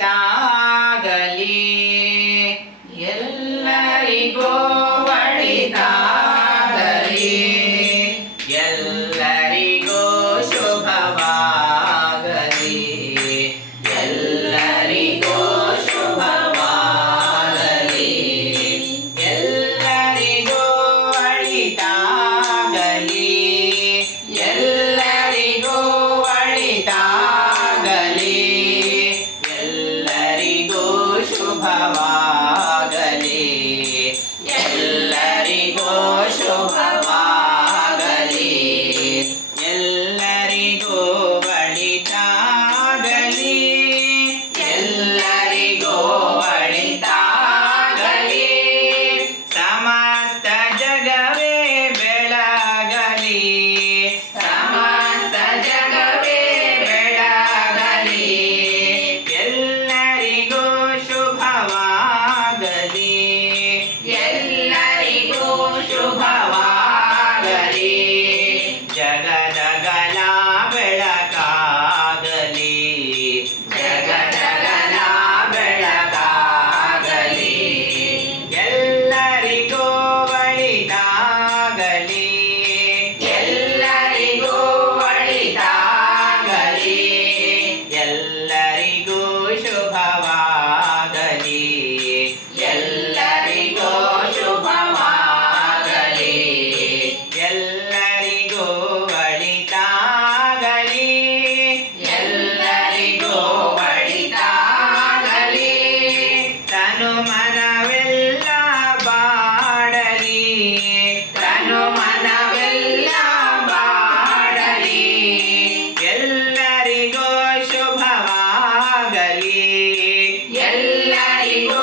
ಒಳಿತಾಗಲಿ ಶುಭವಾಗಲಿ ಎಲ್ಲರಿಗೂ ಎಲ್ಲರಿಗೂ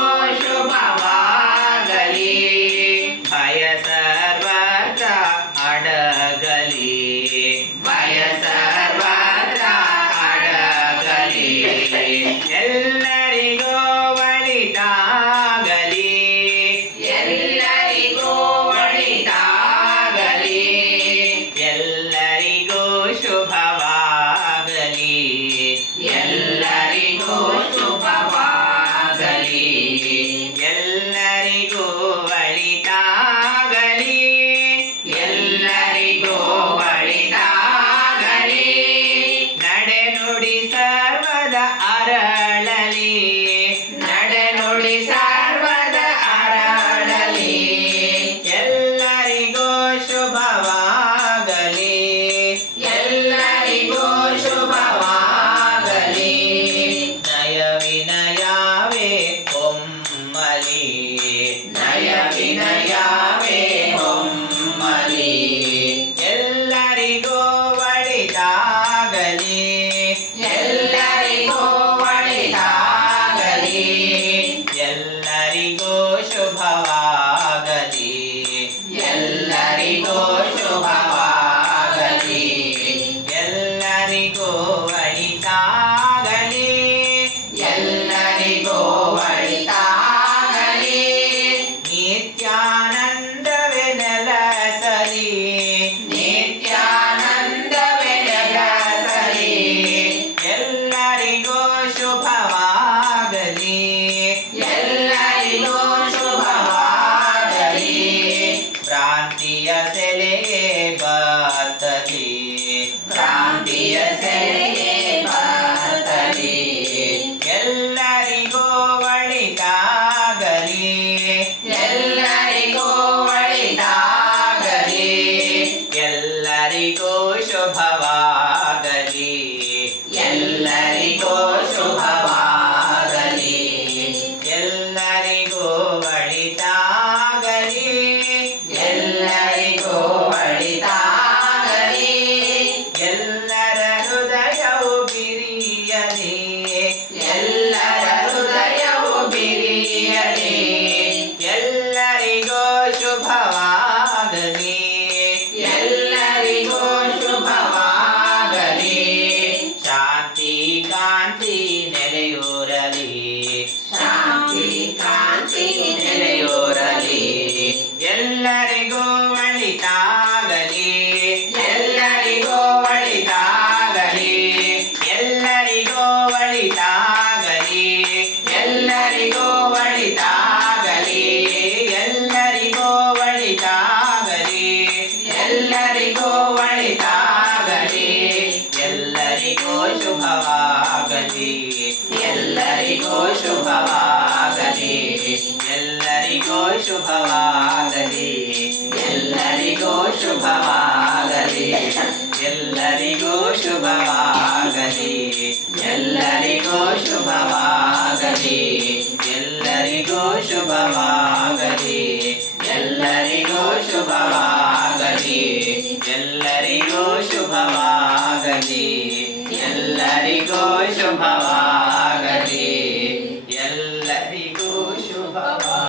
ಶ್ರೀರಾಮೇ ಹೊಮ್ಮಲಿ? ಎಲ್ಲರಿಗೂ ಒಳಿತಾಗಲಿ. ಎಲ್ಲರಿಗೂ ಒಳಿತಾಗಲಿ. ಎಲ್ಲರಿಗೂ ಶುಭವಾಗಲಿ. ಎಲ್ಲರಿಗೂ ಶುಭವಾಗಲಿ. ಎಲ್ಲರಿಗೂ ಎಲ್ಲರಿಗೂ ಶುಭವಾಗಲಿ ಎಲ್ಲರಿಗೂ ಶುಭವಾಗಲಿ